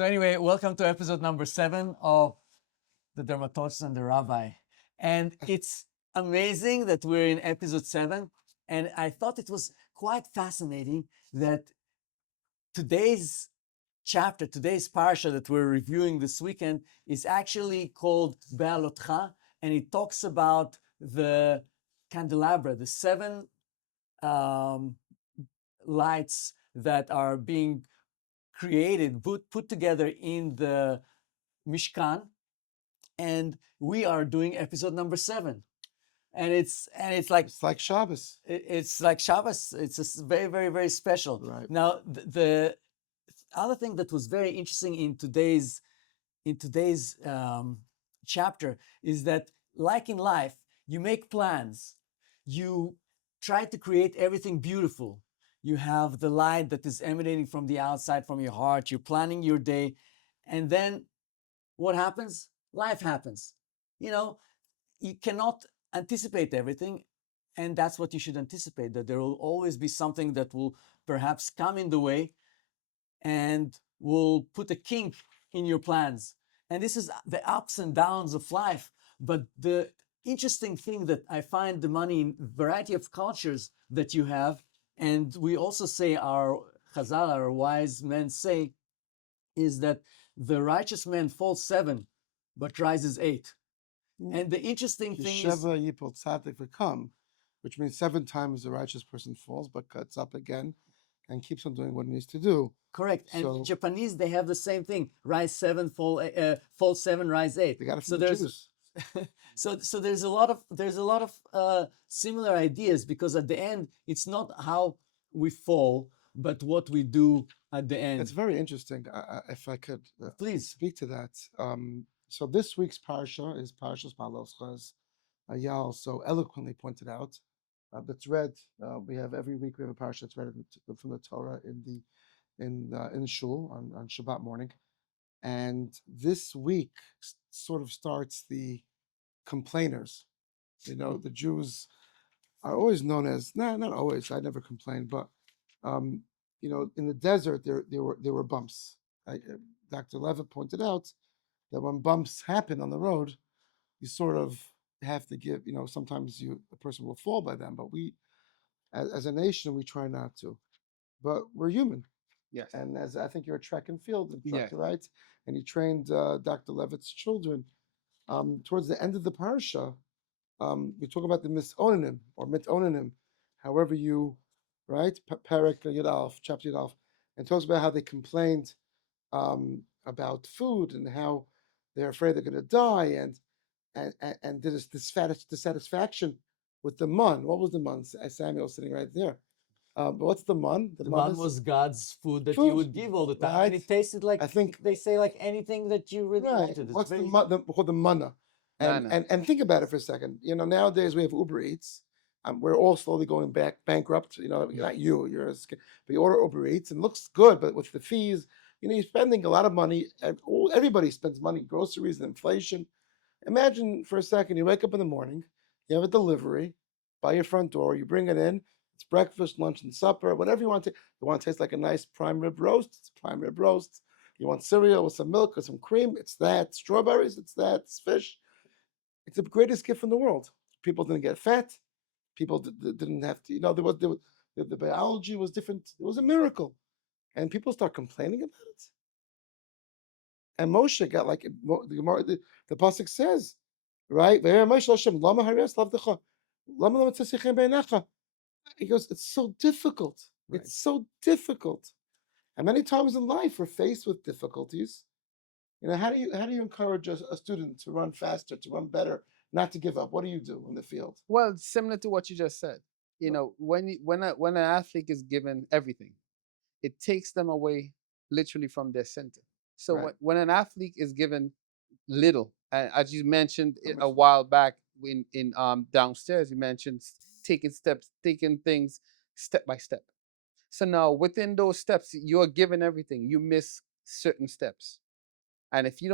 So anyway, welcome to episode number 7 of the Dermatologist and the Rabbi. And it's amazing that we're in episode 7. And I thought it was quite fascinating that today's chapter, today's parsha that we're reviewing this weekend is actually called Behaalotecha, and it talks about the candelabra, the 7 um, lights that are being created, put together in the Mishkan, and we are doing episode number 7, and it's like It's like Shabbos. it's like Shabbos. It's just very, very, very special. Right. Now, the other thing that was very interesting in today's chapter is that, like in life, you make plans, you try to create everything beautiful. You have the light that is emanating from the outside, from your heart. You're planning your day, and then what happens? Life happens. You know, you cannot anticipate everything, and that's what you should anticipate, that there will always be something that will perhaps come in the way and will put a kink in your plans. And this is the ups and downs of life. But the interesting thing that I find the money in variety of cultures that you have, and we also say, our Chazal, our wise men say, is that the righteous man falls 7, but rises 8. And the interesting thing is, Yesheva Yipol Tzadik V'Kam, which means 7 times the righteous person falls, but gets up again and keeps on doing what he needs to do. correct. And So- Japanese, they have the same thing: rise 7, fall 7, rise 8. They got it So from the there's Jews. so there's a lot of similar ideas, because at the end it's not how we fall, but what we do at the end. It's very interesting. If I could Please. speak to that. So this week's parsha is Parshas Behaalotecha, as Ayal so eloquently pointed out. That's read. We have every week we have a parsha that's read from the Torah in the shul on Shabbat morning, and this week sort of starts the complainers. You know, the Jews are always known as, not always. I never complained, but in the desert there were bumps. Dr. Levitt pointed out that when bumps happen on the road, you sort of have to give. Sometimes the person will fall by them, but we, as a nation, we try not to. But we're human. Yes. And as I think you're a track and field instructor, Yes. right? And you trained Dr. Levitt's children. Towards the end of the parsha, we talk about the misonanim or mitonanim, however you, right? Perek Yudalf, chapter Yudalf, and talks about how they complained about food and how they're afraid they're going to die, and there's dissatisfaction with the mun. What was the mun? Samuel sitting right there. But what's the mun? The man was God's food that you Food, would give all the time, right? and it tasted like, I think- they say, like anything that you really Right. wanted. It's What's very, called the manna? And, Manna. and think about it for a second. Nowadays we have Uber Eats. We're all slowly going bankrupt. Not you, but you order Uber Eats and it looks good, but with the fees, you're spending a lot of money. Everybody spends money, groceries and inflation. Imagine for a second, you wake up in the morning, you have a delivery by your front door, you bring it in, it's breakfast, lunch, and supper, whatever you want to. You want to taste like a nice prime rib roast, it's prime rib roast. You want cereal with some milk or some cream, it's that. Strawberries, it's that. It's fish. It's the greatest gift in the world. People didn't get fat. People didn't have to, the biology was different. It was a miracle. And people start complaining about it. And Moshe got like, the Pasuk says, right? He goes, it's so difficult. Right. It's so difficult. And many times in life, we're faced with difficulties. How do you encourage a student to run faster, to run better, not to give up? What do you do in the field? Well, similar to what you just said. When an athlete is given everything, it takes them away literally from their center. So Right. when an athlete is given little, as you mentioned How a much- while back in downstairs, you mentioned taking things step by step. So now within those steps, you're given everything. You miss certain steps. And if you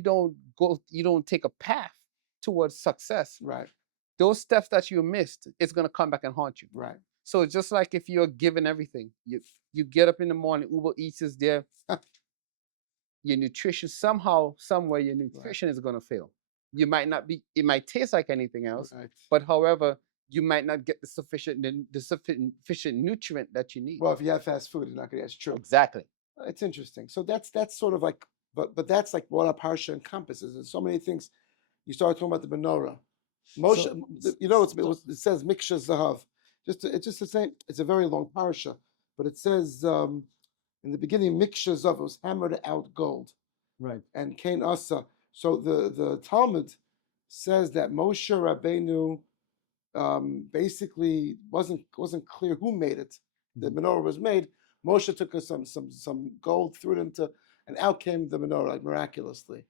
don't take a path towards success, Right, those steps that you missed, it's gonna come back and haunt you. right. So it's just like if you're given everything, you get up in the morning, Uber Eats is there, your nutrition somehow, somewhere, your nutrition is going to fail. You might not be. It might taste like anything else, Right. but however, you might not get the sufficient nutrient that you need. Well, if you have fast food, you're not going to. That's true. Exactly. It's interesting. So that's sort of like, but that's like what a parsha encompasses. There's so many things. You start talking about the menorah. Moshe, it says miksha zahav. It's just the same. It's a very long parsha, but it says in the beginning miksha zahav, was hammered out gold. Right. And Cain asa. So the Talmud says that Moshe Rabbeinu basically wasn't clear who made it. The menorah was made. Moshe took some gold, threw it into, and out came the menorah, like, miraculously.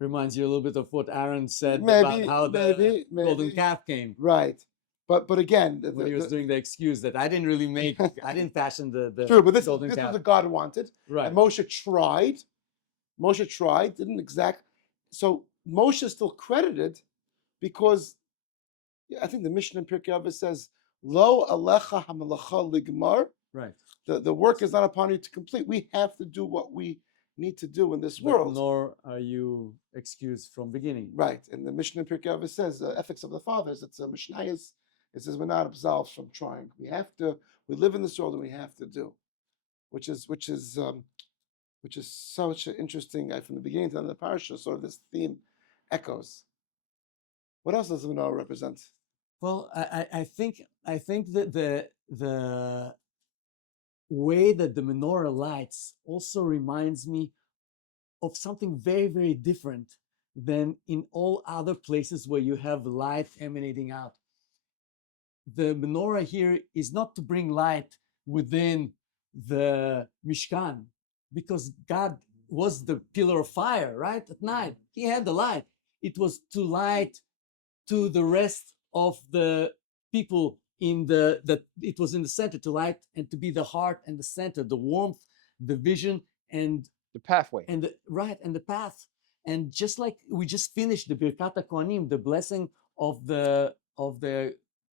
Reminds you a little bit of what Aaron said Maybe, about how the maybe. golden calf came. Right. But again, When he was doing the excuse that I didn't really make, I didn't fashion the true, but this golden was calf. what God wanted. Right. And Moshe tried, didn't exact. So Moshe is still credited because I think the Mishnah in Pirkei Avos says, "Lo alecha hamalacha ligmar." Right. The work is not upon you to complete. We have to do what we need to do in this But world. nor are you excused from beginning. Right. And the Mishnah in Pirkei Avos says, ethics of the fathers. It's a Mishnayos. It says we're not absolved from trying. We live in this world, and we have to do, which is such an interesting. From the beginning to the end of the parsha, sort of this theme echoes. What else does the menorah represent? Well, I think that the way that the menorah lights also reminds me of something very, very different than in all other places where you have light emanating out. The menorah here is not to bring light within the Mishkan, because God was the pillar of fire, right? At night, he had the light. It was to light to the rest of the people that it was in the center, to light and to be the heart and the center, the warmth, the vision, and the pathway, and the path. And just like we just finished the Birkat HaKohanim, the blessing of the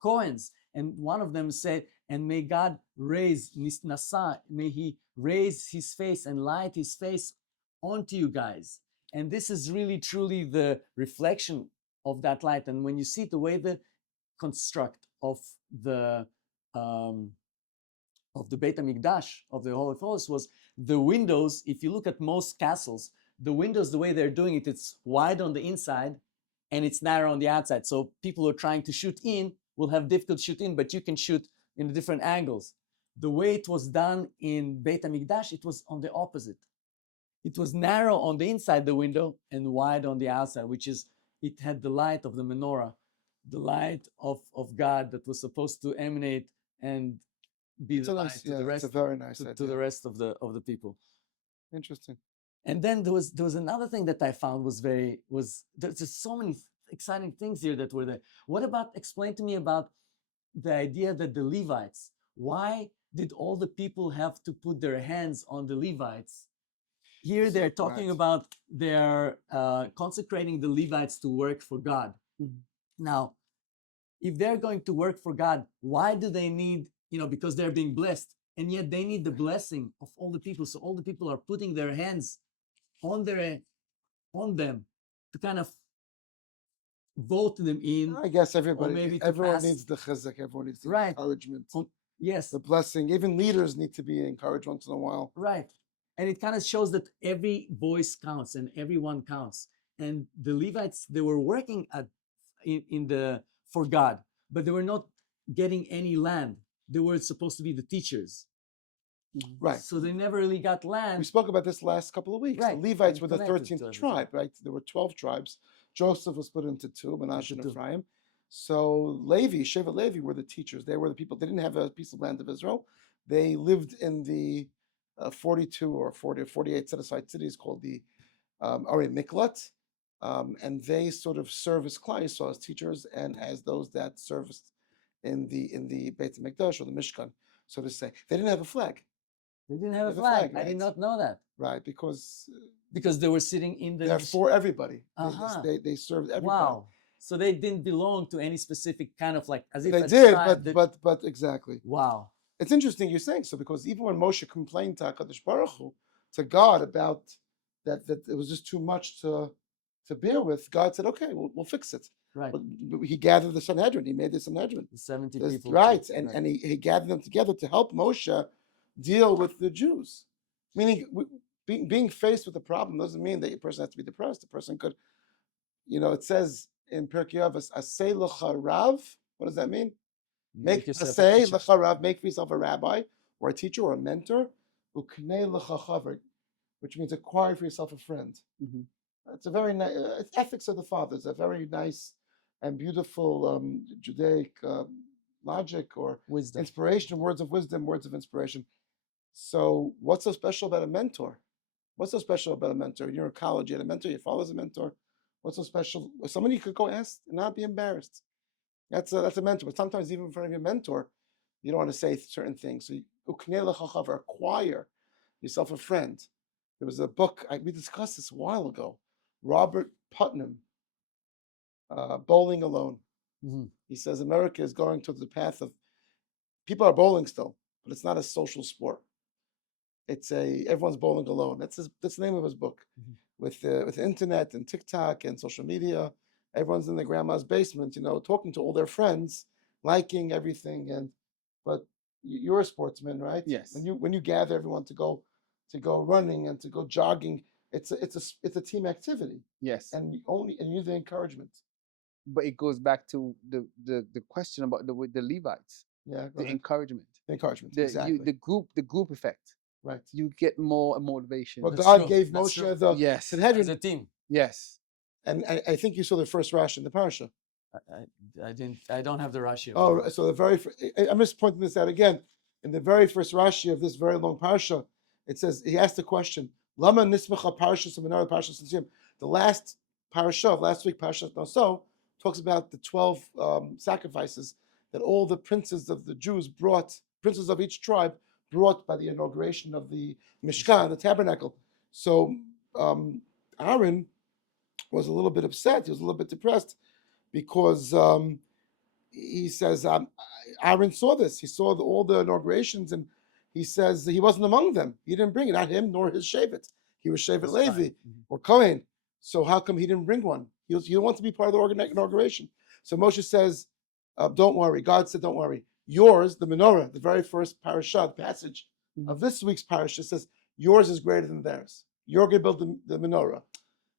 Kohens, and one of them said, and may God raise Nasa, may he raise his face and light his face onto you guys. And this is really truly the reflection of that light. And when you see the way the construct of the Beit HaMikdash, of the Holy of Holies, was the windows. If you look at most castles, the windows, the way they're doing it, it's wide on the inside and it's narrow on the outside. So people who are trying to shoot in will have difficult shoot in, but you can shoot in different angles. The way it was done in Beit HaMikdash, it was on the opposite. It was narrow on the inside the window and wide on the outside, which is, it had the light of the menorah, the light of God that was supposed to emanate and be the light to the rest. It's a very nice idea. To the rest of the people. Interesting. And then there was another thing that I found there's just so many exciting things here that were there. What about, explain to me about the idea that the Levites, why did all the people have to put their hands on the Levites? Here they're talking about they're consecrating the Levites to work for God. Now, if they're going to work for God, why do they need, because they're being blessed, and yet they need the blessing of all the people. So all the people are putting their hands on them to kind of vote them in. I guess everyone needs the chizuk, everyone needs the encouragement. Yes. The blessing. Even leaders need to be encouraged once in a while. Right. And it kind of shows that every voice counts and everyone counts. And the Levites, they were working for God, but they were not getting any land. They were supposed to be the teachers. Right. So they never really got land. We spoke about this last couple of weeks. Right. The Levites were the 13th tribe, right? There were 12 tribes. Joseph was split into two, Menashe and Ephraim. So Levi, Sheva Levi were the teachers. They were the people. They didn't have a piece of land of Israel. They lived in the 42 or 40 or 48 set-aside cities called the Ari Miklat. And they sort of serve as clients, so as teachers and as those that serviced in the Beit HaMikdash or the Mishkan, so to say. They didn't have a flag. They didn't have a flag. Right? I did not know that. Right, because they were sitting in the... They're for everybody. Uh-huh. They served everybody. Wow. So they didn't belong to any specific kind of as if they did, but exactly. Wow. It's interesting you're saying so, because even when Moshe complained to HaKadosh Baruch Hu, to God, about that it was just too much to bear with, God said, okay, we'll fix it. Right. But he gathered the Sanhedrin. He made the Sanhedrin. The 70 There's- people. right, and he gathered them together to help Moshe deal with the Jews. Meaning, being faced with a problem doesn't mean that a person has to be depressed. A person could, it says in Pirkei Avos, "Aseh lecha rav." What does that mean? Make yourself aseh a teacher. lecha rav. Make for yourself a rabbi or a teacher or a mentor. Uknei lecha chaver, which means acquire for yourself a friend. Mhm. It's a very nice. It's ethics of the fathers. A very nice and beautiful Judaic logic or Wisdom. inspiration, words of wisdom, words of inspiration. So, what's so special about a mentor? What's so special about a mentor? You're in college, you had a mentor, your father's a mentor. What's so special? Somebody you could go ask and not be embarrassed. That's a mentor. But sometimes, even in front of your mentor, you don't want to say certain things. So, acquire yourself a friend. There was a book, we discussed this a while ago. Robert Putnam, Bowling Alone. Mhm. He says America is going towards the path of people are bowling still, but it's not a social sport. It's everyone's bowling alone. That's the name of his book. Mhm. With the internet and TikTok and social media, everyone's in their grandma's basement, talking to all their friends, liking everything. But you're a sportsman, right? Yes. When you gather everyone to go running and to go jogging, it's a team activity. Yes. And you need the encouragement. But it goes back to the question about the Levites, Yeah. the encouragement, The encouragement. the Exactly. the group effect. Right. You get more motivation. Well, That's God true. gave That's Moshe true. the Yes. Sanhedrin, As a team. Yes. and I think you saw the first Rashi in the Parsha. I didn't. I don't have the Rashi. Of Oh, the- so I'm just pointing this out again. In the very first Rashi of this very long Parsha, it says, he asked the question, Lama nismacha Parshas Menorah Parshas Tzim. The last Parsha of last week, Parshat Naso, talks about the 12 sacrifices that all the princes of the Jews brought, princes of each tribe brought by the inauguration of the Mishkan, the tabernacle. So Aaron was a little bit upset. He was a little bit depressed because he says Aaron saw this. He saw all the inaugurations, and he says he wasn't among them. He didn't bring it, not him nor his Shevet. He was Shevet His Levi tribe. Mhm. or Kohen. So how come he didn't bring one? He didn't want to be part of the inauguration. So Moshe says, "Don't worry." God said, "Don't worry. Yours, the menorah, the very first parashat passage of this week's parasha says, yours is greater than theirs. You're going to build the menorah."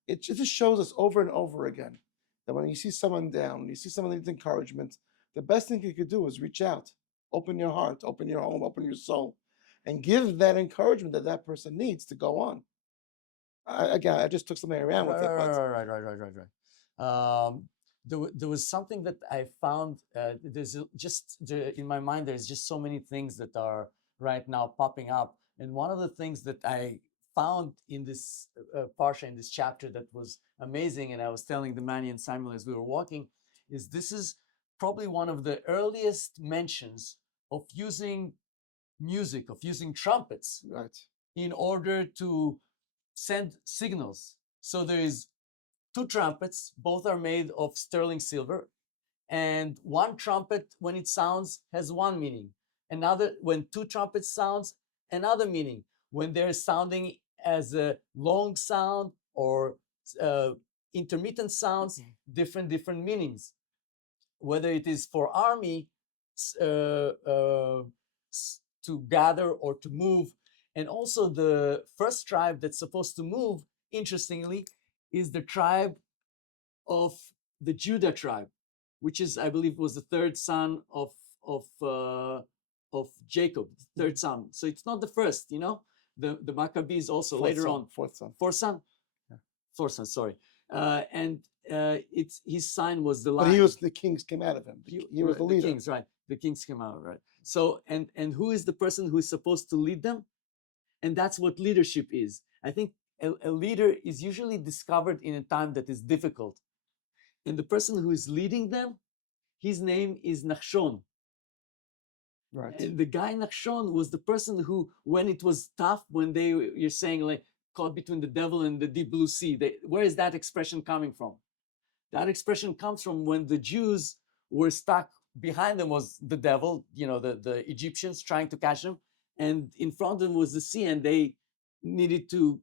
It just shows us over and over again that when you see someone down, when you see someone needs encouragement, the best thing you could do is reach out, open your heart, open your home, open your soul, and give that encouragement that that person needs to go on. I just took something around with it, but Right. There was something that I found. In my mind, there's just so many things that are right now popping up, and one of the things that I found in this parsha, in this chapter, that was amazing, and I was telling the Manny and Samuel as we were walking, is this is probably one of the earliest mentions of using music, of using trumpets right, in order to send signals. So there is two trumpets, both are made of sterling silver, and one trumpet, when it sounds, has one meaning. Another, when two trumpets sounds, another meaning. When they're sounding as a long sound or intermittent sounds, different meanings. Whether it is for army to gather or to move. And also the first tribe that's supposed to move, interestingly, is the tribe of the Judah tribe, which is, I believe, was the third son of Jacob, the third son. So it's not the first, The Maccabees also later on. Fourth son. Fourth son? Yeah. Fourth son, sorry. And it's his sign was the But lion. the kings came out of him. He was the The leader. kings, right? The kings came out, right? So and who is the person who is supposed to lead them? And that's what leadership is. I think a leader is usually discovered in a time that is difficult. And the person who is leading them, his name is Nachshon. Right. And the guy Nachshon was the person who, when it was tough, when you're saying like caught between the devil and the deep blue sea, where is that expression coming from? That expression comes from when the Jews were stuck. Behind them was the devil, the Egyptians trying to catch them, and in front of them was the sea, and they needed to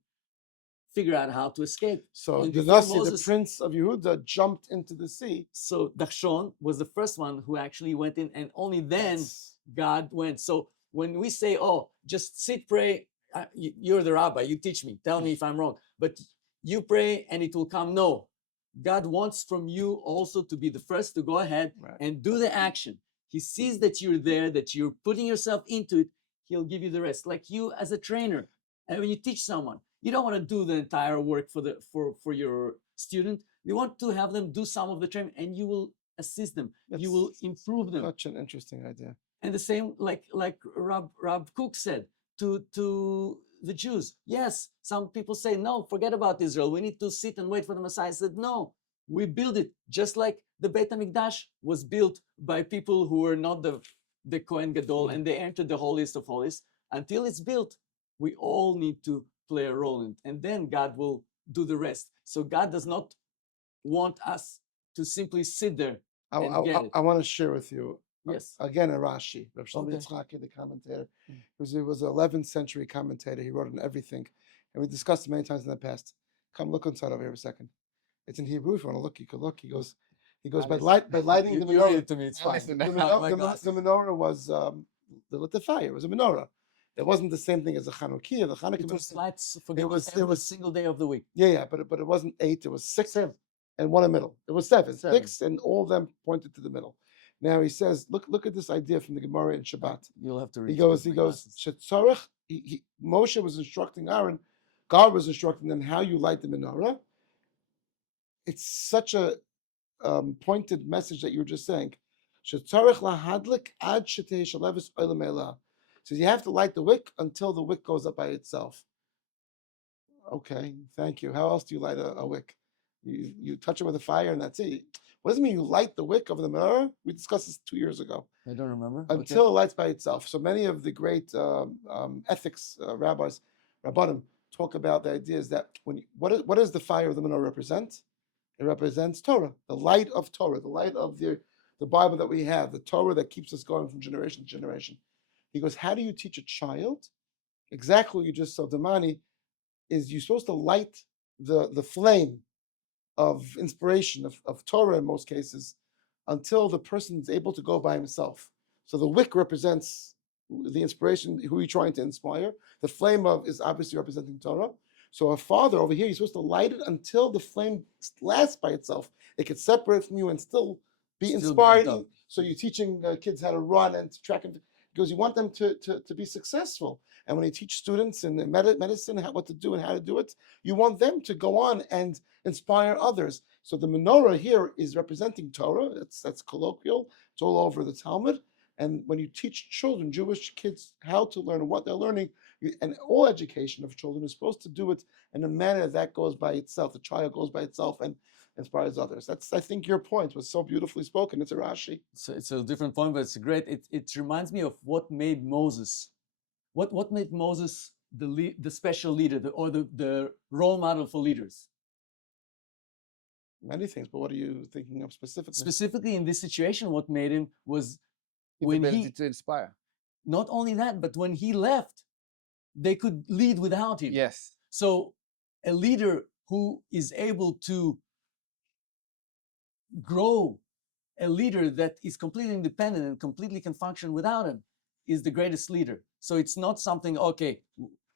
figure out how to escape. So And the before Nasi, the Moses- prince of Yehuda, jumped into the sea. So Dachshon was the first one who actually went in, and only then That's- God went. So when we say, "Oh, just sit, pray," you're the rabbi, you teach me, tell me if I'm wrong, but you pray and it will come. No, God wants from you also to be the first to go ahead Right. and do the action. He sees that you're there, that you're putting yourself into it. He'll give you the rest. Like you as a trainer, and when you teach someone, you don't want to do the entire work for your student. You want to have them do some of the training, and you will assist them. You will That's improve them. Such an interesting idea. And the same, like Rab Cook said to the Jews. Yes, some people say, no, forget about Israel. We need to sit and wait for the Messiah. I said, no, we build it just like the Beit HaMikdash was built by people who were not the Kohen Gadol, and they entered the holiest of holies. Until it's built, we all need to play a role in it, and then God will do the rest. So God does not want us to simply sit there and get it. I want to share with you Yes. again a Rashi, Rav Shlomo Okay. Yitzchaki, the commentator. He was an 11th century commentator. He wrote on everything, and we discussed it many times in the past. Come look inside over here a second. It's in Hebrew. If you want to look, you can look. He goes by lighting the You read menorah. it to me. It's I fine. listen. The, My the glasses. menorah was lit the fire. It was a menorah. It wasn't the same thing as a Chanukiah. The Hanukkah It was menorah- lights for It was- every single day of the week. yeah, but it wasn't 8. It was 6 and one in the middle. It was 7, Seven. 6, and all of them pointed to the middle. Now he says, look at this idea from the Gemara in Shabbat. You'll have to read. He goes, Shetzorech, Moshe was instructing Aaron, God was instructing them how you light the menorah. It's such a pointed message that you were just saying. Shetzorech lahadlik ad shetei shalevis olam elah. So you have to light the wick until the wick goes up by itself. Okay, thank you. How else do you light a wick? You touch it with a fire and that's it. What does it mean you light the wick of the menorah? We discussed this 2 years ago. I don't remember. Until it lights by itself. So many of the great ethics rabbis, rabbanim, talk about the ideas that what does the fire of the menorah represent? It represents Torah, the light of Torah, the light of the Bible that we have, the Torah that keeps us going from generation to generation. He goes, how do you teach a child? Exactly what you just said, Damani, is you're supposed to light the flame of inspiration, of Torah in most cases, until the person is able to go by himself. So the wick represents the inspiration, who you're trying to inspire. The flame is obviously representing Torah. So a father over here, you're supposed to light it until the flame lasts by itself. It can separate from you and still be inspired. So you're teaching kids how to run and to track and because you want them to be successful. And when you teach students in medicine what to do and how to do it, you want them to go on and inspire others. So the menorah here is representing Torah. That's colloquial. It's all over the Talmud. And when you teach children, Jewish kids, how to learn and what they're learning, and all education of children is supposed to do it in a manner that goes by itself. The child goes by itself and inspires others. That's, I think, your point was so beautifully spoken. It's a Rashi. So it's a different point, but it's great. It reminds me of what made Moses. What made Moses the special leader, or the role model for leaders? Many things, but what are you thinking of specifically? Specifically in this situation, what made him was His when ability he, to inspire. not only that, but when he left, they could lead without him. Yes. So a leader who is able to grow, a leader that is completely independent and completely can function without him, is the greatest leader. So it's not something, okay,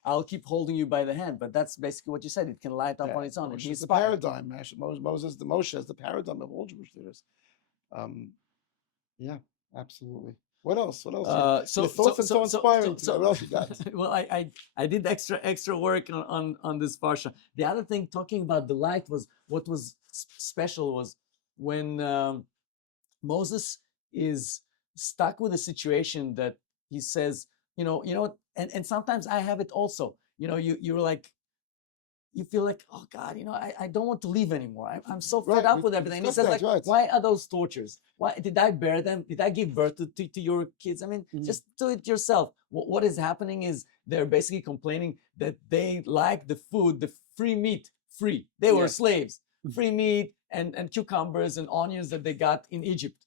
I'll keep holding you by the hand, but that's basically what you said. It can light up on its own. And Moshe he is the inspired. paradigm. Moshe is the paradigm of all Jewish leaders. Yeah, absolutely. What else? What else? Your thoughts are so inspiring today. What else you got? Well, I did extra work on this parsha. The other thing, talking about the light, was what was special was when Moses is stuck with a situation that he says, you know what, and sometimes I have it also. You're like, you feel like, oh God, I don't want to leave anymore. I'm so fed up with everything. And he says, like, why are those tortures? Why did I bear them? Did I give birth to your kids? I mean, just do it yourself. What is happening is they're basically complaining that they like the food, the free meat, free. They were slaves. Free meat and cucumbers and onions that they got in Egypt.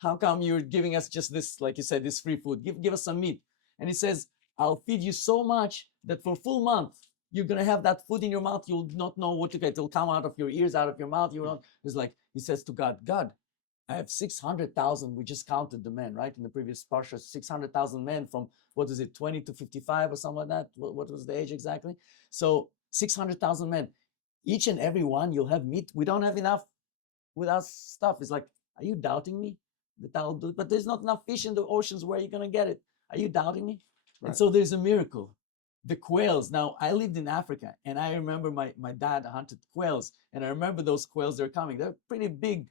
How come you're giving us just this, like you said, this free food? Give us some meat. And he says, I'll feed you so much that for a full month, you're gonna have that food in your mouth. You'll not know what to get. It'll come out of your ears, out of your mouth. You don't. It's like he says to God, God, I have 600,000. We just counted the men, right? In the previous Parshat, 600,000 men from, what is it, 20 to 55 or something like that? What was the age exactly? So 600,000 men. Each and every one, you'll have meat. We don't have enough without stuff. It's like, are you doubting me that I'll do it? But there's not enough fish in the oceans. Where are you going to get it? Are you doubting me? Right. And so there's a miracle. The quails. Now, I lived in Africa, and I remember my dad hunted quails, and I remember those quails, they're coming. They're pretty big,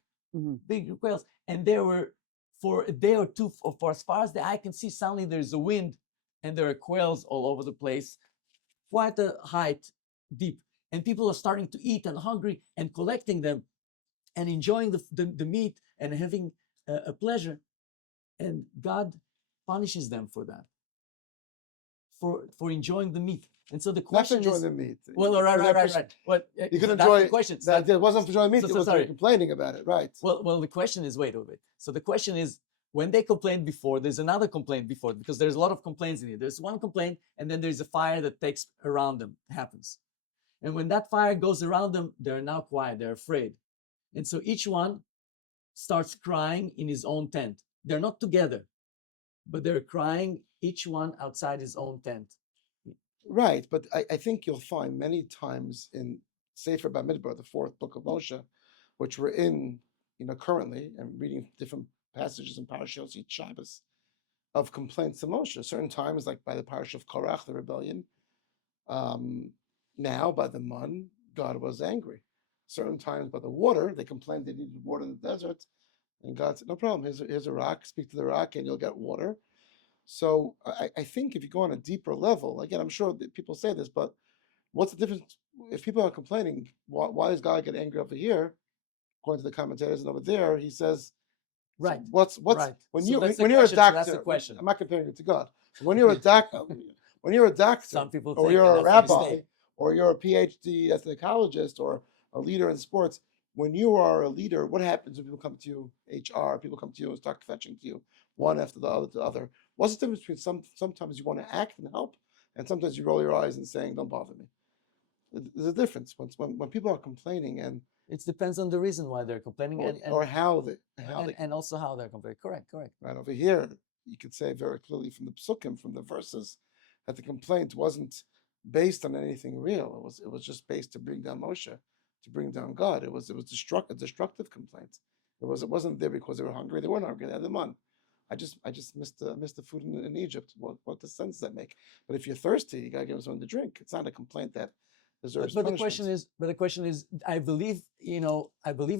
big quails. And they were, for a day or two, for as far as the eye can see, suddenly there's a wind, and there are quails all over the place, quite a height, deep. And people are starting to eat and hungry and collecting them and enjoying the meat and having a pleasure. And God punishes them for that, for enjoying the meat. And so the Not question enjoy is, the meat. well, right. What You could that's enjoy the question. that. It wasn't for enjoying meat. So It was sorry. complaining about it, right? Well, the question is, wait. So the question is, when they complained before, there's another complaint before, because there's a lot of complaints in here. There's one complaint, and then there's a fire that takes around them, happens. And when that fire goes around them, they're now quiet, they're afraid. And so each one starts crying in his own tent. They're not together, but they're crying, each one outside his own tent. Right, but I think you'll find many times in Sefer Bamidbar, the fourth book of Moshe, which we're in, currently, and reading different passages in Parashas each Shabbos of complaints to Moshe. Certain times, like by the Parsha of Korach, the rebellion, now by the man, God was angry. Certain times by the water, they complained they needed water in the desert, and God said, "No problem. Here's a rock. Speak to the rock, and you'll get water." So I think if you go on a deeper level, again, I'm sure that people say this, but what's the difference if people are complaining? Why does God get angry over here? According to the commentators, and over there, he says, Right. What's right. when So you that's the when you're a question. So doctor? that's the question. I'm not comparing it to God. When you're a doctor, Some people or think, you're and a that's a rabbi, mistake. or you're a PhD ethnologist, or a leader in sports, when you are a leader, what happens when people come to you, HR, people come to you and start fetching to you, one after the other? What's the difference between sometimes you want to act and help, and sometimes you roll your eyes and saying, "Don't bother me"? There's a difference when people are complaining, and It depends on the reason why they're complaining, or how they and also how they're complaining. Correct. right over here, you could say very clearly from the psukim, from the verses, that the complaint wasn't based on anything real. It was just based to bring down Moshe, to bring down God. It was a destructive complaint. It wasn't there because they were hungry. They weren't hungry. They had the man. I just missed the food in Egypt. What the sense does that make? But if you're thirsty, you gotta give them something to drink. It's not a complaint that deserves But punishment. the question is, I believe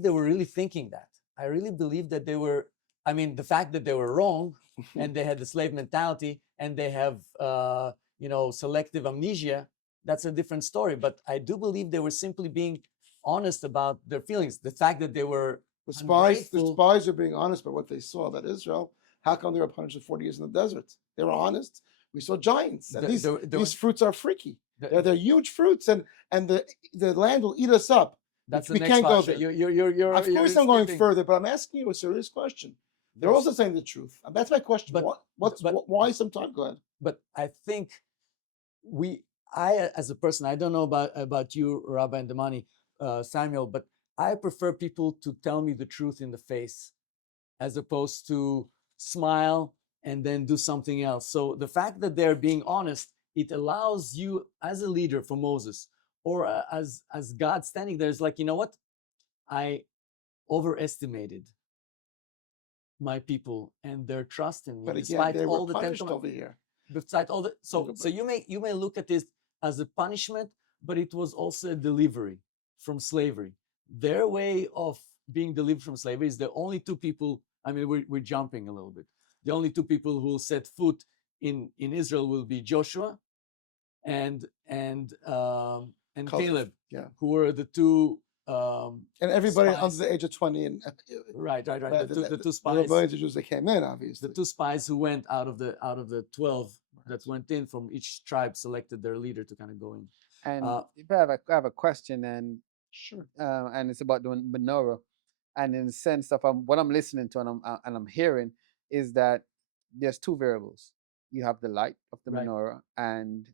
they were really thinking that. I really believe that they were. I mean, the fact that they were wrong and they had the slave mentality and they have selective amnesia, that's a different story. But I do believe they were simply being honest about their feelings. The fact that they were The spies ungrateful. are being honest about what they saw about Israel. How come they were punished for 40 years in the desert? They were honest. We saw giants, and these fruits are freaky. They're huge fruits, and the land will eat us up. That's We the next can't go Parsha. there. You're Of course, you're I'm going skipping. further, but I'm asking you a serious question. They're Yes. also saying the truth. And that's my question. Why sometimes? Go ahead. But I think I as a person, I don't know about you, Rabbi and Damani, Samuel, but I prefer people to tell me the truth in the face as opposed to smile and then do something else. So the fact that they're being honest, it allows you as a leader for Moses, or as God standing there, is like, you know what? I overestimated my people and their trust in me, But again, despite they were all the Ten punished Commandments. over here. Besides all the so you may look at this as a punishment, but it was also a delivery from slavery. Their way of being delivered from slavery is the only two people. I mean, we're jumping a little bit. The only two people who will set foot in Israel will be Joshua and Caleb, Yeah. who were the two. And everybody spies. under the age of 20 and Right. The two the spies. millions of Jews that came in, obviously. The two spies who went out of the 12 that went in, from each tribe selected their leader to kind of go in. And if I have a question, and Sure. and it's about the menorah, and in the sense of what I'm listening to and I'm hearing is that there's two variables. You have the light of the Right. menorah and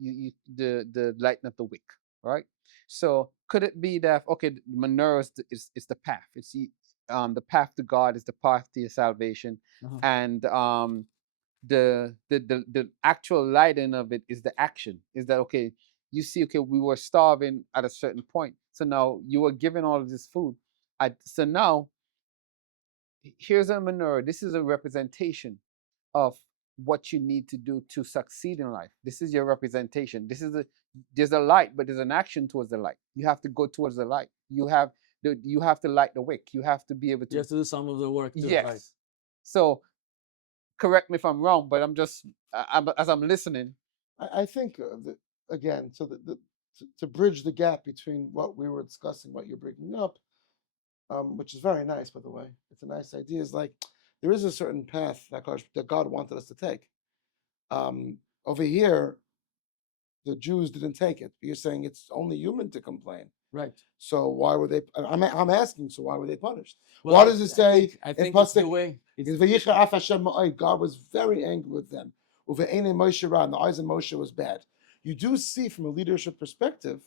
the lighten up the wick, right? So could it be that okay, the menorah is the path. It's the path to God is the path to your salvation, Uh-huh. and the actual lighting of it is the action. Is that okay? You see, okay, we were starving at a certain point, so now you were given all of this food. So now here's a menorah. This is a representation of what you need to do to succeed in life. This is your representation. There's a light, but there's an action towards the light. You have to go towards the light. You have to light the wick. You have to be able to. You have to do some of the work too, Yes. right? So correct me if I'm wrong, but as I'm listening. I think again, so to bridge the gap between what we were discussing, what you're bringing up, which is very nice, by the way. It's a nice idea. Is like there is a certain path that God wanted us to take. Over here, the Jews didn't take it. You're saying it's only human to complain. Right. So why were they? I'm asking. So why were they punished? Well, Why does it say? I in think it's the Pasuk, way. It's, "V'yicha af Hashem ma'od," God was very angry with them. Uve'enei Moshe ra, and the eyes of Moshe was bad. You do see from a leadership perspective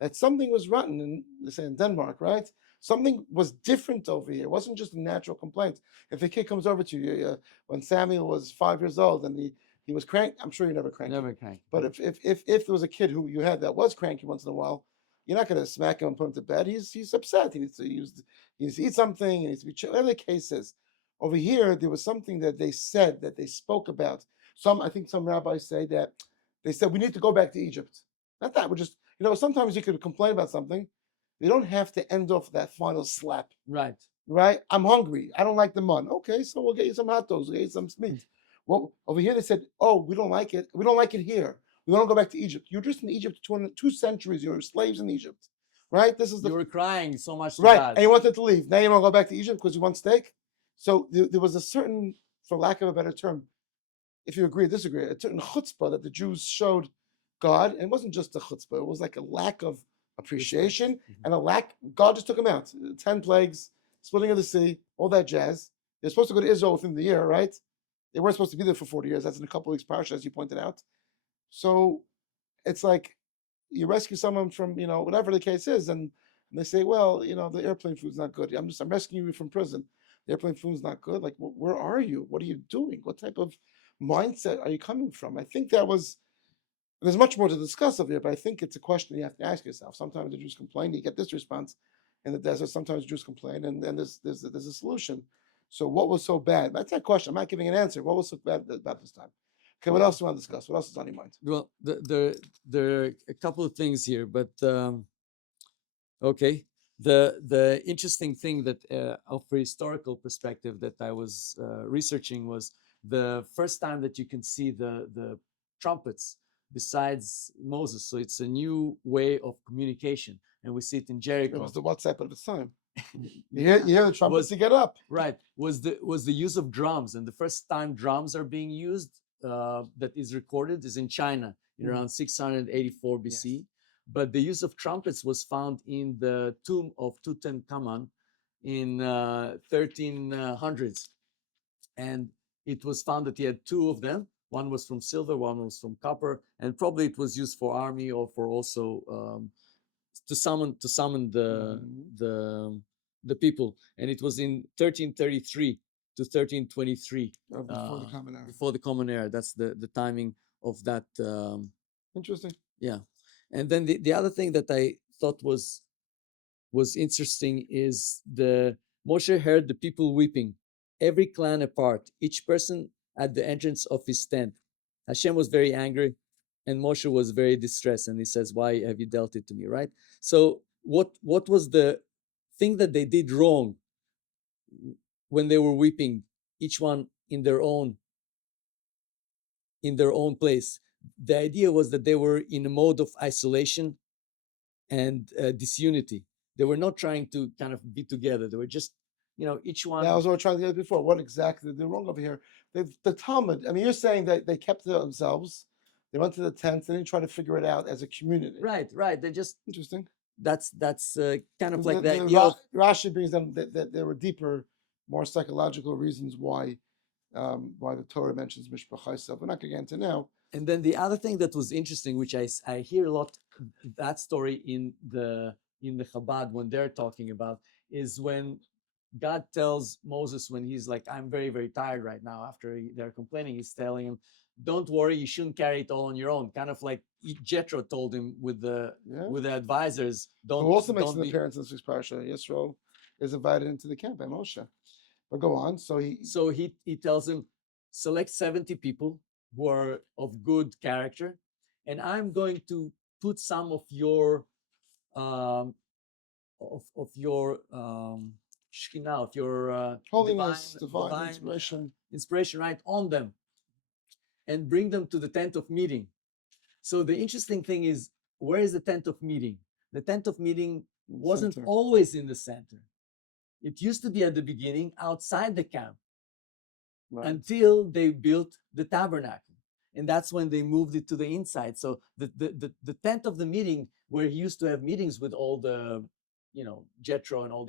that something was rotten in, let's say, in Denmark, right? Something was different over here. It wasn't just a natural complaint. If a kid comes over to you, when Samuel was 5 years old and he was cranky, I'm sure you never cranky. never cranky. But if there was a kid who you had that was cranky once in a while, you're not going to smack him and put him to bed. He's upset. He needs to eat something. He needs to be whatever the case is. Over here, there was something that they said, that they spoke about. I think some rabbis say that they said we need to go back to Egypt. Not that we're just sometimes you could complain about something. You don't have to end off that final slap. Right. Right? I'm hungry. I don't like the mun. Okay, so we'll get you some hot dogs. We'll get you some meat. Well, over here they said, oh, we don't like it. We don't like it here. We want to go back to Egypt. You're just in Egypt 2 centuries. You're slaves in Egypt, right? This is You were crying so much to right, God. and you wanted to leave. Now you want to go back to Egypt because you want steak. So there was a certain, for lack of a better term, if you agree or disagree, a certain chutzpah that the Jews showed God, and it wasn't just a chutzpah. It was like a lack of appreciation and a lack. God just took them out. 10 plagues, splitting of the sea, all that jazz. They're supposed to go to Israel within the year, right? They weren't supposed to be there for 40 years. That's in a couple of weeks' parsha, as you pointed out. So it's like you rescue someone from, whatever the case is, and they say, well, the airplane food's not good. I'm rescuing you from prison. The airplane food's not good. Like, where are you? What are you doing? What type of mindset are you coming from? I think there's much more to discuss of here, but I think it's a question you have to ask yourself. Sometimes the Jews complain, you get this response in the desert. Sometimes Jews complain, and there's a solution. So what was so bad? That's that question. I'm not giving an answer. What was so bad about this time? Okay, what else do you want to discuss? What else is on your mind? Well, there are a couple of things here, but okay. The interesting thing that of a historical perspective that I was researching was the first time that you can see the trumpets besides Moses. So it's a new way of communication, and we see it in Jericho. It was the WhatsApp of its time. You hear the trumpets to get up. Right. Was the use of drums, and the first time drums are being used that is recorded is in China in around 684 BC. Yes. But the use of trumpets was found in the tomb of Tutankhamun in 1300s, and it was found that he had 2 of them. One was from silver, one was from copper, and probably it was used for army or for also to summon the people. And it was in 1333 to 1323 before the Common Era. Before the Common Era. That's the timing of that. Interesting. Yeah. And then the other thing that I thought was interesting is Moshe heard the people weeping, every clan apart, each person at the entrance of his tent. Hashem was very angry, and Moshe was very distressed, and he says, "Why have you dealt it to me?" Right? So what was the thing that they did wrong when they were weeping, each one in their own place? The idea was that they were in a mode of isolation and disunity. They were not trying to kind of be together. They were just, each one. That was what we were trying to get before. What exactly did they do wrong over here? The Talmud, I mean, you're saying that they kept it themselves. They went to the tents. They didn't try to figure it out as a community. Right. They just. Interesting. That's kind of like that. Rashi brings them that there were deeper, more psychological reasons why why the Torah mentions mishpacha itself. We're not going to get into now. And then the other thing that was interesting, which I hear a lot, that story in the Chabad when they're talking about, is when God tells Moses, when he's like, I'm very, very tired right now, after they're complaining, he's telling him, don't worry, you shouldn't carry it all on your own. Kind of like Jethro told him with the advisors, Who also makes don't an be. appearance in this week's parsha. Yisro is invited into the camp by Moshe. But go on. So he tells him, select 70 people who are of good character, and I'm going to put some of your shekhinah, of your holiness, divine inspiration, right, on them, and bring them to the tent of meeting. So the interesting thing is, where is the tent of meeting? The tent of meeting wasn't always in the center. It used to be at the beginning outside the camp, until they built the tabernacle. And that's when they moved it to the inside. So the tent of the meeting, where he used to have meetings with all the, Jethro and all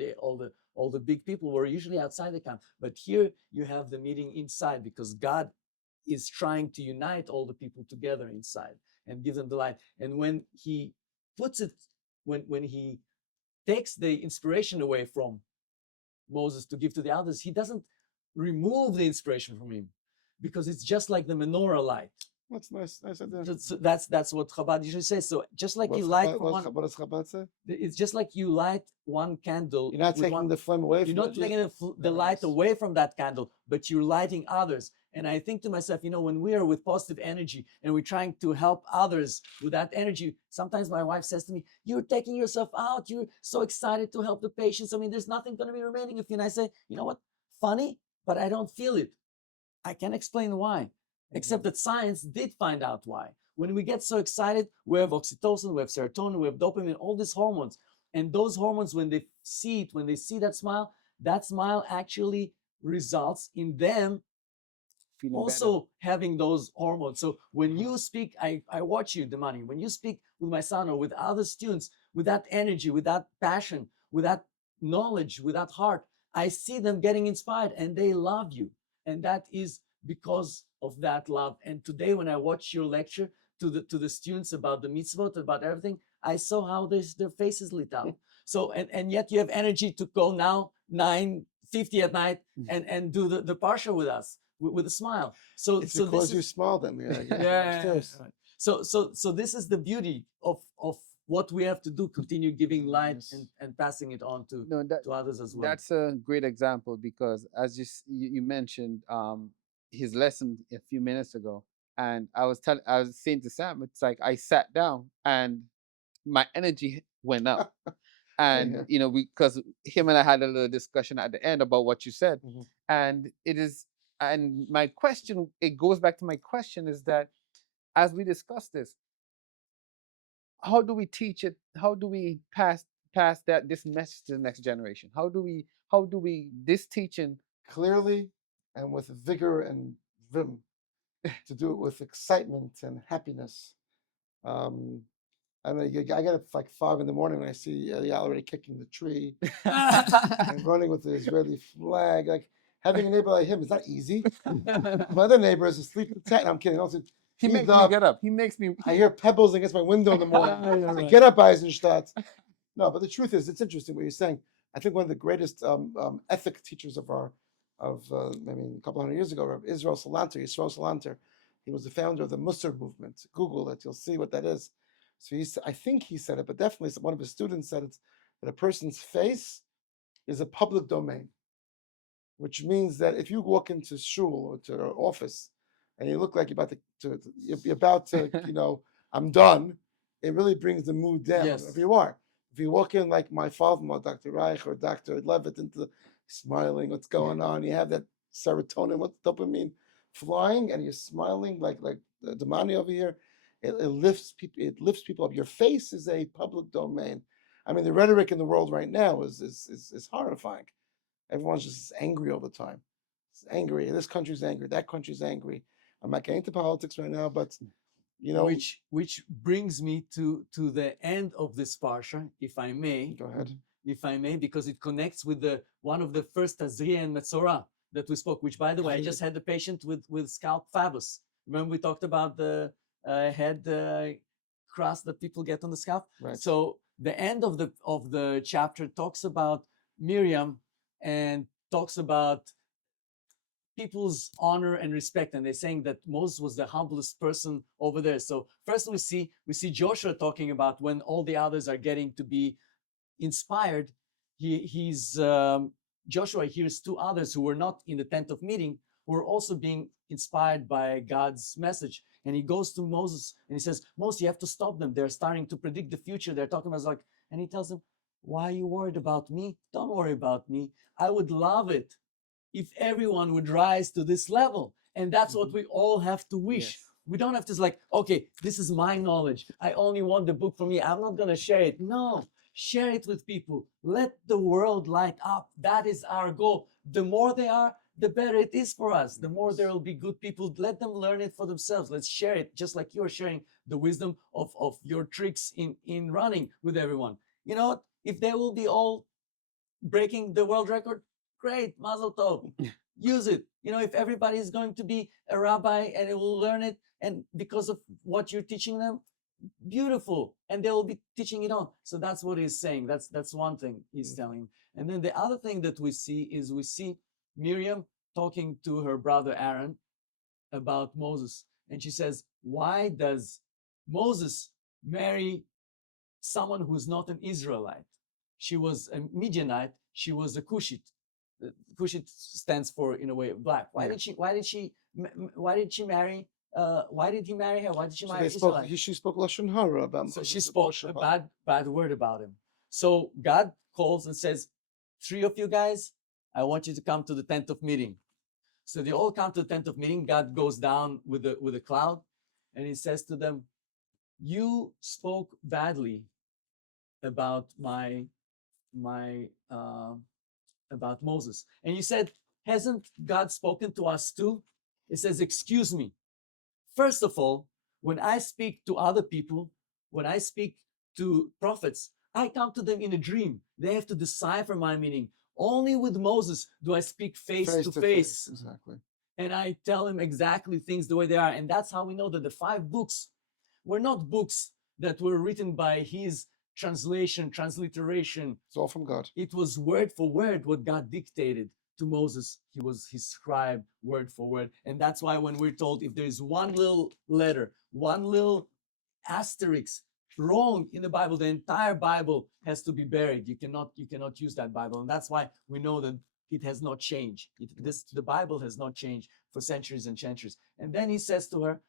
the big people, were usually outside the camp. But here you have the meeting inside, because God is trying to unite all the people together inside and give them the light. And when he puts it, when he takes the inspiration away from Moses to give to the others, he doesn't remove the inspiration from him, because it's just like the menorah light. That's nice. Nice idea. So that's what Chabad usually says. So just like you light one, what does Chabad say? It's just like you light one candle. You're not taking the flame away. You're not taking the light away from that candle, but you're lighting others. And I think to myself, when we are with positive energy and we're trying to help others with that energy, sometimes my wife says to me, "You're taking yourself out. You're so excited to help the patients. I mean, there's nothing going to be remaining of you." And I say, you know what? Funny, but I don't feel it. I can't explain why. Except that science did find out why. When we get so excited, we have oxytocin, we have serotonin, we have dopamine, all these hormones. And those hormones, when they see that smile actually results in them feeling also better, having those hormones. So when you speak, I watch you, Damani, when you speak with my son or with other students, with that energy, with that passion, with that knowledge, with that heart, I see them getting inspired and they love you. And that is because of that love. And today, when I watched your lecture to the students about the mitzvot, about everything, I saw how their faces lit up. So and yet you have energy to go now 9:50 at night and do the parsha with us with a smile. So it's because you smiled at me. Yeah. So this is the beauty of what we have to do: continue giving light and passing it on to others as well. That's a great example, because as you mentioned his lesson a few minutes ago, and I was saying to Sam, it's like I sat down and my energy went up. And because him and I had a little discussion at the end about what you said, and my question, it goes back to my question, is that as we discuss this, how do we teach it? How do we pass this message to the next generation? How do we this teaching clearly and with vigor and vim, to do it with excitement and happiness? I get up like 5 a.m. when I see Eyal already kicking the tree and running with the Israeli flag. Like, having a neighbor like him is not easy. My other neighbor is asleep in the tent. I'm kidding. He makes me get up. He makes me. I hear pebbles against my window in the morning. I get up, Eisenstadt. No, but the truth is, it's interesting what you're saying. I think one of the greatest ethic teachers of a couple hundred years ago, Yisrael Salanter, he was the founder of the Musar movement. Google it, you'll see what that is. So I think he said it, but definitely one of his students said it, that a person's face is a public domain, which means that if you walk into shul or to an office and you look like you're about to I'm done, it really brings the mood down. Yes. If you are. If you walk in like my father-in-law, Dr. Reich or Dr. Levitt, smiling, what's going on? You have that serotonin, what's dopamine flying, and you're smiling like the Damani over here. It lifts people. It lifts people up. Your face is a public domain. I mean, the rhetoric in the world right now is horrifying. Everyone's just angry all the time. It's angry. This country's angry. That country's angry. I'm not getting into politics right now, but which brings me to the end of this parsha, if I may. Go ahead. If I may, because it connects with one of the first Tazria and Metzorah. that we spoke, which by the way, I just had the patient with scalp phallus. Remember we talked about the head crust that people get on the scalp? Right. So the end of the chapter talks about Miriam and talks about people's honor and respect, and they're saying that Moses was the humblest person over there. So first we see Joshua talking about when all the others are getting to be inspired. Joshua hears two others who were not in the tent of meeting, who are also being inspired by God's message. And he goes to Moses and he says, Moses, you have to stop them. They're starting to predict the future. They're talking about and he tells them, why are you worried about me? Don't worry about me. I would love it if everyone would rise to this level. And that's what we all have to wish. Yes. We don't have to okay, this is my knowledge. I only want the book for me. I'm not going to share it. No, share it with people. Let the world light up. That is our goal. The more they are, the better it is for us. The more there will be good people. Let them learn it for themselves. Let's share it, just like you're sharing the wisdom of your tricks in running with everyone. You know what? If they will be all breaking the world record, great, mazel tov. Use it. If everybody is going to be a rabbi and they will learn it, and because of what you're teaching them, beautiful, and they will be teaching it on. So that's what he's saying. That's one thing he's telling. And then the other thing that we see Miriam talking to her brother Aaron about Moses, and she says, why does Moses marry someone who's not an Israelite? She was a Midianite. She was a Cushite. Cushite stands for, in a way, black. Why did he marry her? Why did she marry Israelite? She spoke Lashon Hara about So Moses. she spoke a bad word about him. So God calls and says, 3 of you guys, I want you to come to the tent of meeting. So they all come to the tent of meeting. God goes down with a cloud, and he says to them, you spoke badly about about Moses. And you said, hasn't God spoken to us too? It says, excuse me. First of all, when I speak to other people, when I speak to prophets, I come to them in a dream. They have to decipher my meaning. Only with Moses do I speak face to face. Exactly. And I tell him exactly things the way they are. And that's how we know that the 5 books were not books that were written by his transliteration. It's all from God. It was word for word what God dictated to Moses. He was his scribe, word for word. And that's why when we're told if there's one little letter, one little asterisk wrong in the Bible, the entire Bible has to be buried. You cannot use that Bible. And that's why we know that it has not changed. The Bible has not changed for centuries and centuries. And then he says to her,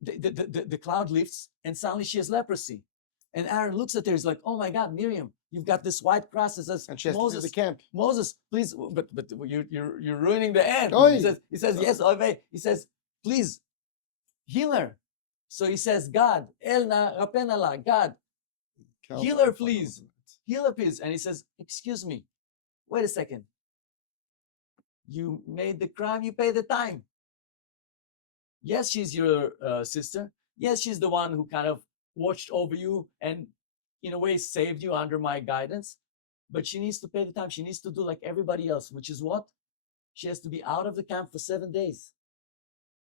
the cloud lifts, and suddenly she has leprosy. And Aaron looks at her, he's like, oh my God, Miriam, you've got this white cross that says, And she has Moses, to leave the camp. Moses, please, but you're ruining the end. Oh, he says, yes, Oy. He says, please, heal her. So he says, God, Elna Rapenala, God, heal her, please. Heal her, please. And he says, excuse me, wait a second. You made the crime, you pay the time. Yes, she's your sister. Yes, she's the one who kind of watched over you and in a way saved you under my guidance. But she needs to pay the time. She needs to do like everybody else, which is what? She has to be out of the camp for 7 days.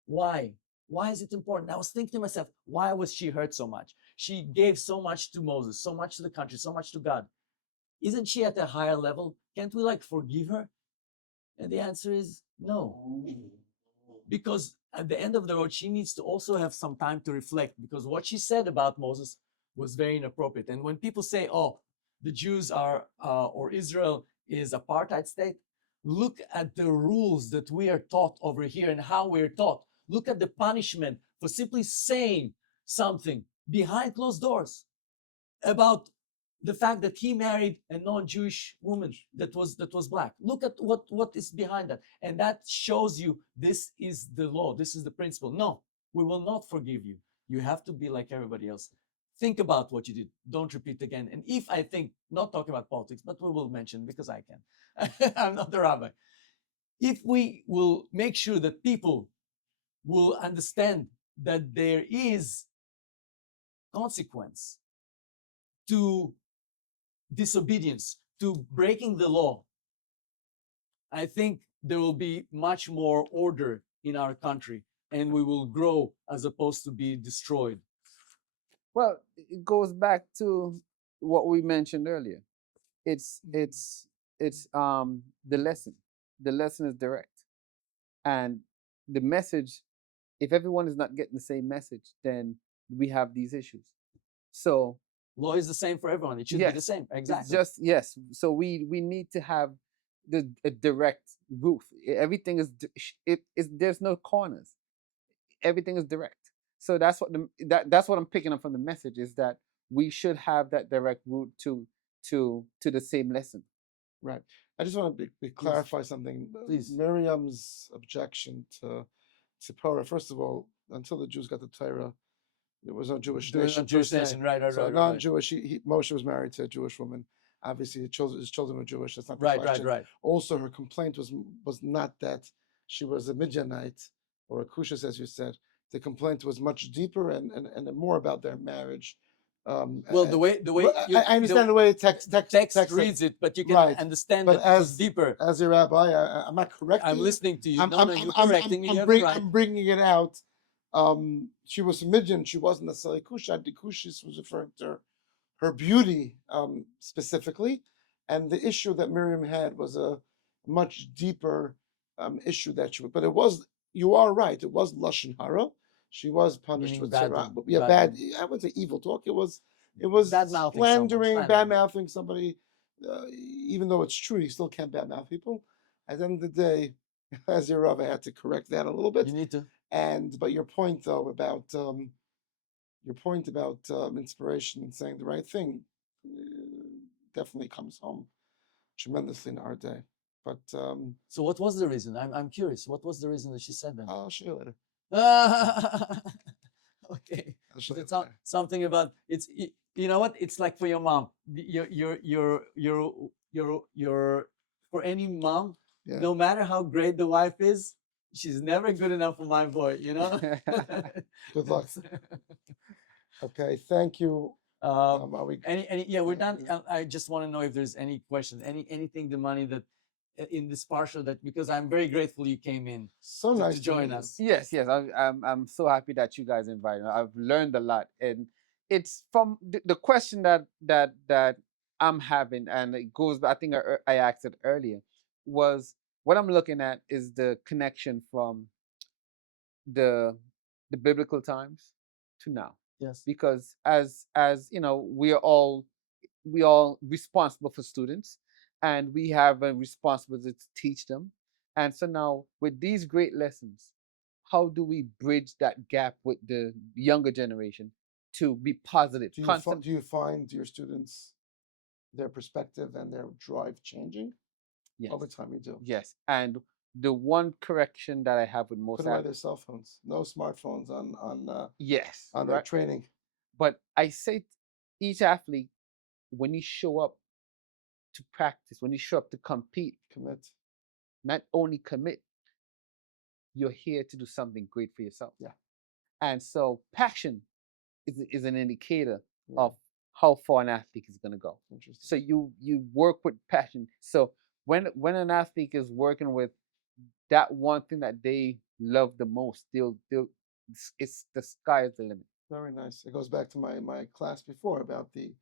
Why? Why is it important? I was thinking to myself, why was she hurt so much? She gave so much to Moses, so much to the country, so much to God. Isn't she at a higher level? Can't we forgive her? And the answer is no. Because at the end of the road, she needs to also have some time to reflect, because what she said about Moses was very inappropriate. And when people say, oh, the Jews are, or Israel is apartheid state, look at the rules that we are taught over here and how we're taught. Look at the punishment for simply saying something behind closed doors about the fact that he married a non-Jewish woman that was black. Look at what is behind that. And that shows you this is the law, this is the principle. No, we will not forgive you. You have to be like everybody else. Think about what you did. Don't repeat again. And if I think, not talking about politics, but we will mention because I can. I'm not the rabbi. If we will make sure that people will understand that there is consequence to disobedience, to breaking the law, I think there will be much more order in our country, and we will grow as opposed to be destroyed. Well, it goes back to what we mentioned earlier. It's the lesson. The lesson is direct, and the message. If everyone is not getting the same message, then we have these issues. So Law is the same for everyone. It should be the yes, same. it's Exactly. just yes. So we need to have a direct roof. Everything is it is there's no corners. Everything is direct. So that's what I'm picking up from the message is that we should have that direct route to the same lesson. Right. I just want to clarify something. Please. Miriam's objection to Torah. First of all, until the Jews got the Torah, there was no Jewish There was nation. no Jewish per se. nation. Right. So non-Jewish. Moshe was married to a Jewish woman. Obviously, his children were Jewish. That's not the question. Right. Also, her complaint was not that she was a Midianite or a Cushite, as you said. The complaint was much deeper and more about their marriage. Well, the way I understand the way text reads it, but you can right. understand But that it's deeper. As a rabbi, I'm not correcting. I'm listening to you. You're correcting me. I'm bringing it out. She was a Midian. She wasn't necessarily Cushite. The Cushite was referring to her beauty specifically, and the issue that Miriam had was a much deeper issue that she. But it was. You are right. It was lashon hara. She was punished with bad. I wouldn't say evil talk. It was slandering, bad mouthing somebody. Even though it's true, you still can't bad mouth people. At the end of the day, as your Rav, I had to correct that a little bit. You need to. But your point though about inspiration and saying the right thing definitely comes home tremendously in our day. But so what was the reason? I'm curious. What was the reason that she said that? I'll show you later. Okay. It's something about it's. You know what? It's like for your mom. You're for any mom. Yeah. No matter how great the wife is, she's never good enough for my boy. You know. Good luck. Okay. Thank you. Are we? Yeah, we're done. I just want to know if there's any questions, anything, the money that in this Parshat that because I'm very grateful you came in. So nice to join us. Yes. I'm so happy that you guys invited me. I've learned a lot, and it's from the question that I'm having, and it goes. I think I asked it earlier. Was what I'm looking at is the connection from the biblical times to now. Yes. Because as you know, we are all responsible for students, and we have a responsibility to teach them. And so now with these great lessons, how do we bridge that gap with the younger generation to be positive? Do you find your students, their perspective and their drive changing? Yes. Over time you do. Yes. And the one correction that I have with most put away their cell phones, no smartphones on yes on their training. But I say each athlete, when you show up to practice, when you show up to compete, commit. Not only commit, you're here to do something great for yourself. Yeah. And so passion is an indicator of how far an athlete is going to go. Interesting. So you work with passion. So when an athlete is working with that one thing that they love the most, it's the sky is the limit. Very nice. It goes back to my class before about the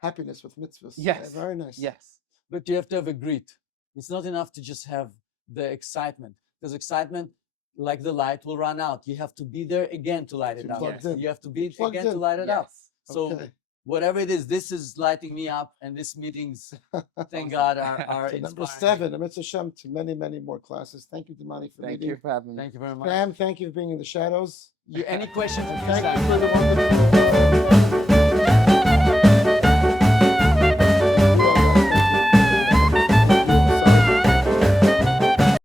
happiness with mitzvahs. Yes. Very nice. Yes. But you have to have a grit. It's not enough to just have the excitement, because excitement, like the light, will run out. You have to be there again to light it up. Yes. You have to be Plugged again in. to light it up. So okay. Whatever it is, this is lighting me up, and this meetings, thank God, are so number inspiring. 7, Amitzvah Hashem, to many, many more classes. Thank you, Damani, for Thank meeting. you for having me. Thank you very much. Pam, thank you for being in the shadows. Any questions? Thank you for the wonderful.